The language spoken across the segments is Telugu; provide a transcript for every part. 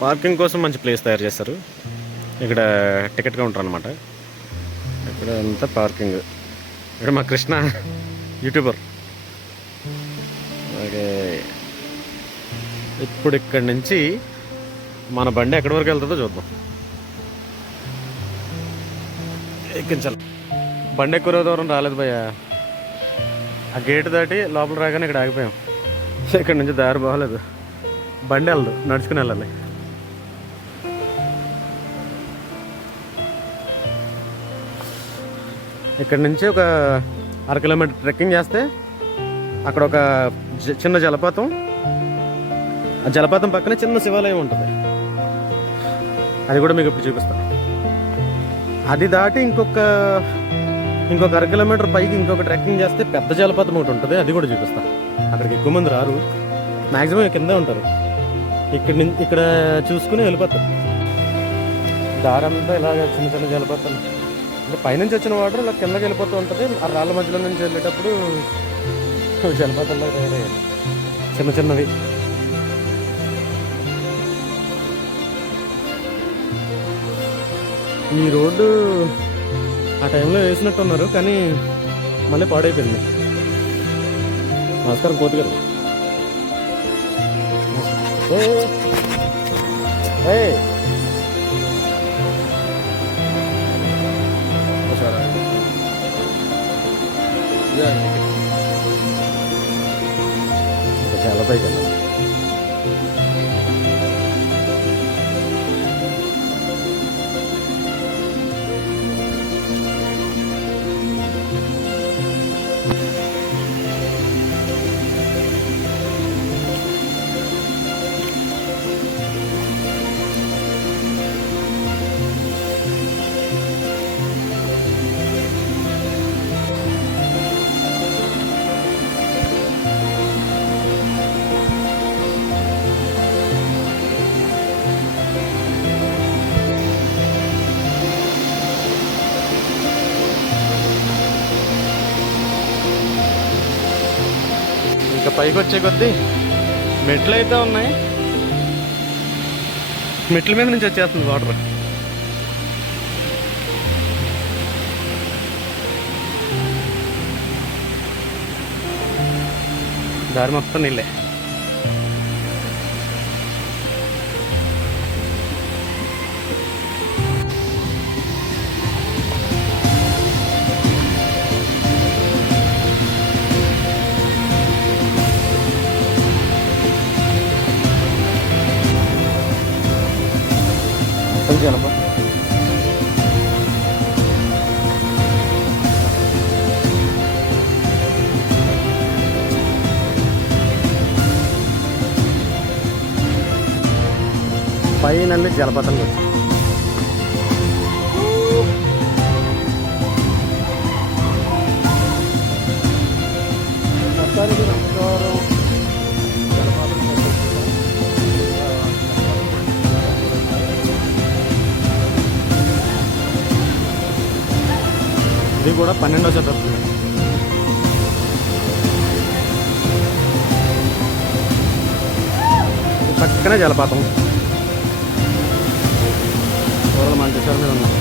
పార్కింగ్ కోసం మంచి ప్లేస్ తయారు చేస్తారు. ఇక్కడ టికెట్ కౌంటర్ అనమాట. ఇక్కడ అంతా పార్కింగ్. ఇక్కడ మా కృష్ణ యూట్యూబర్. అలాగే ఇప్పుడు ఇక్కడి నుంచి మన బండి ఎక్కడి వరకు వెళ్తుందో చూద్దాం. ఎక్కించాలి. బండి ఎక్కువ దూరం రాలేదు భయ్య. ఆ గేట్ దాటి లోపల రాగానే ఇక్కడ ఆగిపోయాం. ఇక్కడ నుంచి దారి బాగలేదు, బండి వెళ్ళదు, నడుచుకుని వెళ్ళాలి. ఇక్కడ నుంచి ఒక 1/2 కిలోమీటర్ ట్రెక్కింగ్ చేస్తే అక్కడ ఒక చిన్న జలపాతం, ఆ జలపాతం పక్కనే చిన్న శివాలయం ఉంటుంది. అది కూడా మీకు ఇప్పుడు చూపిస్తాను. అది దాటి ఇంకొక 1/2 కిలోమీటర్ పైకి ఇంకొక ట్రెక్కింగ్ చేస్తే పెద్ద జలపాతం ఒకటి ఉంటుంది. అది కూడా చూపిస్తాను. అక్కడికి ఎక్కువ మంది రారు, మ్యాక్సిమం కింద ఉంటారు. ఇక్కడ చూసుకుని వెళ్ళిపోతారు. దారంతా ఇలాగ చిన్న చిన్న జలపాతాలు, అంటే పైనుంచి వచ్చిన వాటర్ ఇలా కిందకి వెళ్ళిపోతూ ఉంటుంది. ఆ రాళ్ళ మధ్యలో నుంచి వెళ్ళేటప్పుడు జలపాతంలో తయారయ్యాయి చిన్న చిన్నవి. ఈ రోడ్డు ఆ టైంలో వేసినట్టున్నారు, కానీ మళ్ళీ పాడైపోయింది. నమస్కారం కోతి గారు. చాలా పైకి ఇంకా పైకి వచ్చే కొద్దీ మెట్లు అయితే ఉన్నాయి. మెట్ల మీద నుంచి వచ్చేస్తుంది వాటర్. దారి మొత్తం నీళ్ళే. జలపాతం పైన జలపాతం వచ్చి ఇది కూడా 12వ శతాబ్దం. పక్కనే జలపాతం. కూరలు మంచి సార్ మీద ఉన్నాం.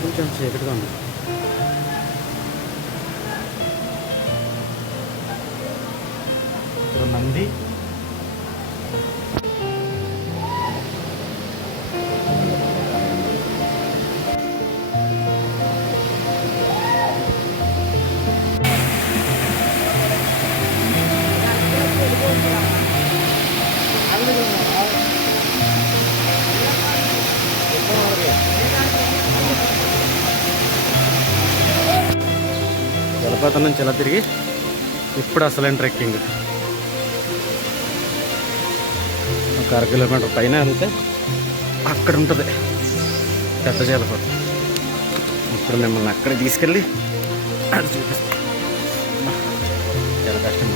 కొంచెం చీకటిగా ఉంది. ఇక్కడ నంది, జలపాతం నుంచి ఇలా తిరిగి ఇప్పుడు అసలైన ట్రెక్కింగ్. ఒక 1/2 కిలోమీటర్ పైన వెళ్తే అక్కడ ఉంటుంది పెద్ద జలపాతం. ఇప్పుడు మిమ్మల్ని అక్కడ తీసుకెళ్ళి అది చూపిస్తాం. చాలా కష్టం.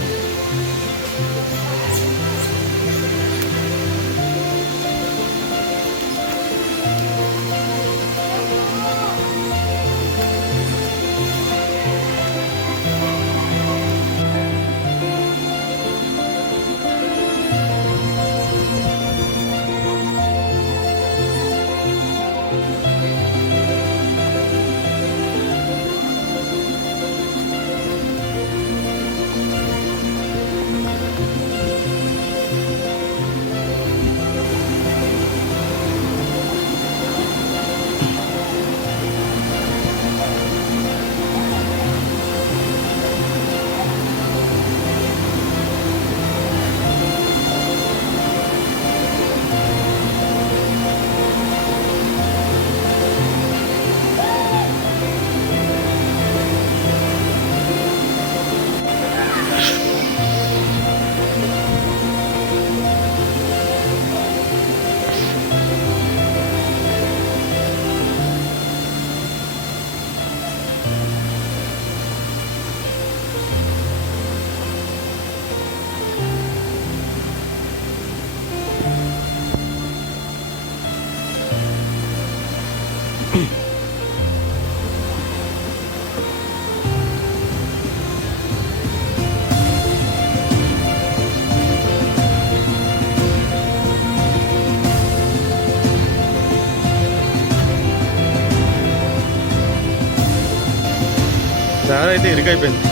దారి అయితే ఇరుకైపోయింది.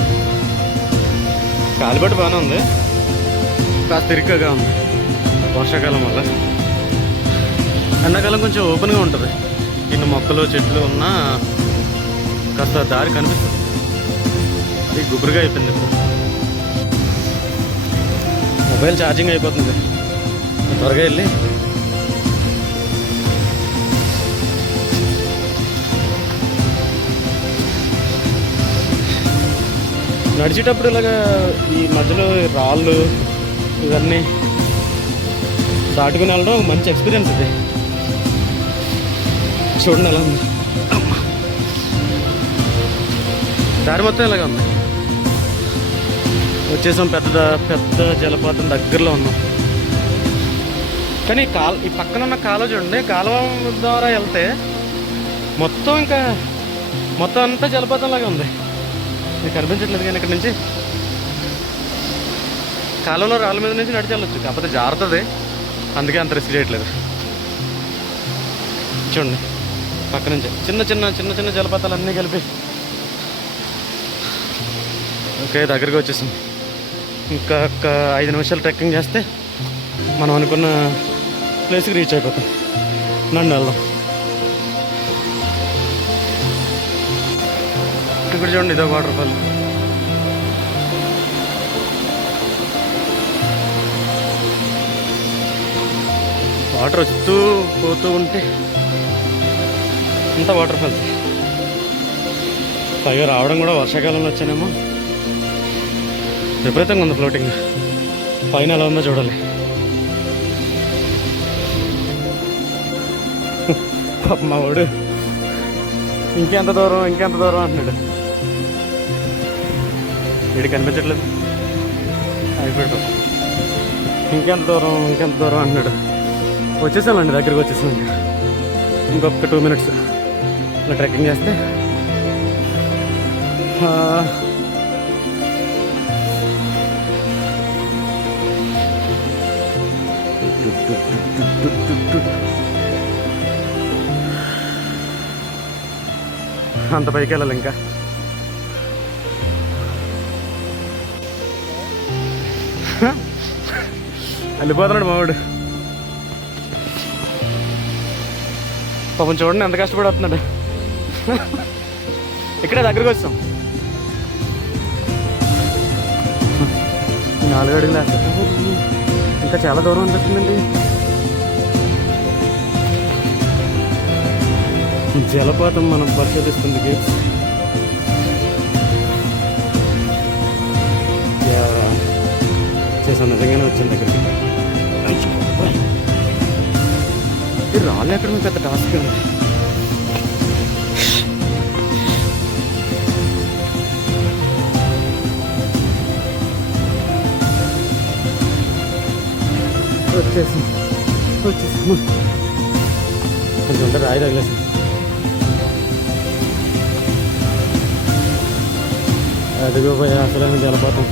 కాలిబట్టి బాగానే ఉంది, కాస్త ఇరుకగా ఉంది వర్షాకాలం వల్ల. ఎండాకాలం కొంచెం ఓపెన్గా ఉంటుంది, ఇన్ని మొక్కలు చెట్లు ఉన్నా కాస్త దారి కనిపిస్తుంది. అది గుబురుగా అయిపోయింది. ఇప్పుడు మొబైల్ ఛార్జింగ్ అయిపోతుంది, త్వరగా వెళ్ళి నడిచేటప్పుడు ఇలాగా ఈ మధ్యలో రాళ్ళు ఇవన్నీ దాటుకుని వెళ్ళడం ఒక మంచి ఎక్స్పీరియన్స్ ఇది. చూడండి ఎలా ఉంది, దారి మొత్తం ఇలాగా ఉంది. వచ్చేసాం, పెద్ద జలపాతం దగ్గరలో ఉన్నాం. కానీ ఈ పక్కన ఉన్న కాలువ చూడండి, కాలువ ద్వారా వెళ్తే మొత్తం అంతా జలపాతం లాగా ఉంది. మీకు కనిపించట్లేదు కానీ ఇక్కడ నుంచి కాలువలో రాళ్ళ మీద నుంచి నడిచి వెళ్ళొచ్చు, కాకపోతే జారుతుంది, అందుకే అంత రిస్క్ చేయట్లేదు. చూడండి పక్క నుంచి చిన్న జలపాతాలు అన్నీ కలిపి. ఓకే, దగ్గరికి వచ్చేసాం. ఇంకా 5 నిమిషాలు ట్రెక్కింగ్ చేస్తే మనం అనుకున్న ప్లేస్కి రీచ్ అయిపోతాం. నన్ను వెళ్దాం. ఇక్కడ చూడండి, ఇదో వాటర్ ఫాల్. వాటర్ వస్తూ పోతూ ఉంటే అంతా వాటర్ ఫాల్స్. పైగా రావడం కూడా వర్షాకాలంలో వచ్చానేమో. విపరీతంగా ఉంది ఫ్లోటింగ్. పైన ఎలా ఉందో చూడాలి. మా వాడు ఇంకెంత దూరం అంటున్నాడు. వీడికి కనిపించట్లేదు, అయిపోయాడు. ఇంకెంత దూరం అంటున్నాడు. వచ్చేసామండి, దగ్గరికి వచ్చేసామండి. ఇంకొక 2 మినిట్స్ ఇలా ట్రెక్కింగ్ చేస్తే అంత పైకి వెళ్ళాలి. ఇంకా వెళ్ళిపోతున్నాడు మావాడు. పాపం చూడండి ఎంత కష్టపడి వస్తున్నాడు. ఇక్కడే దగ్గరికి వచ్చాం. 4 అడుగులు ఇంకా చాలా దూరం అనిపిస్తుందండి. జలపాతం మనం పరిశోధిస్తుంది. గేట్స్ చేసాం, నిజంగానే వచ్చింది దగ్గరికి. ఈ రాళ్ళు ఎక్కడ మీకు పెద్ద టాస్క్ ఉంది. వచ్చేసి కొంచెం ఉంటే రాయి తగిలేసి. అదిగో పోయి అసలైన జలపాతం.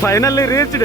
Finally reached.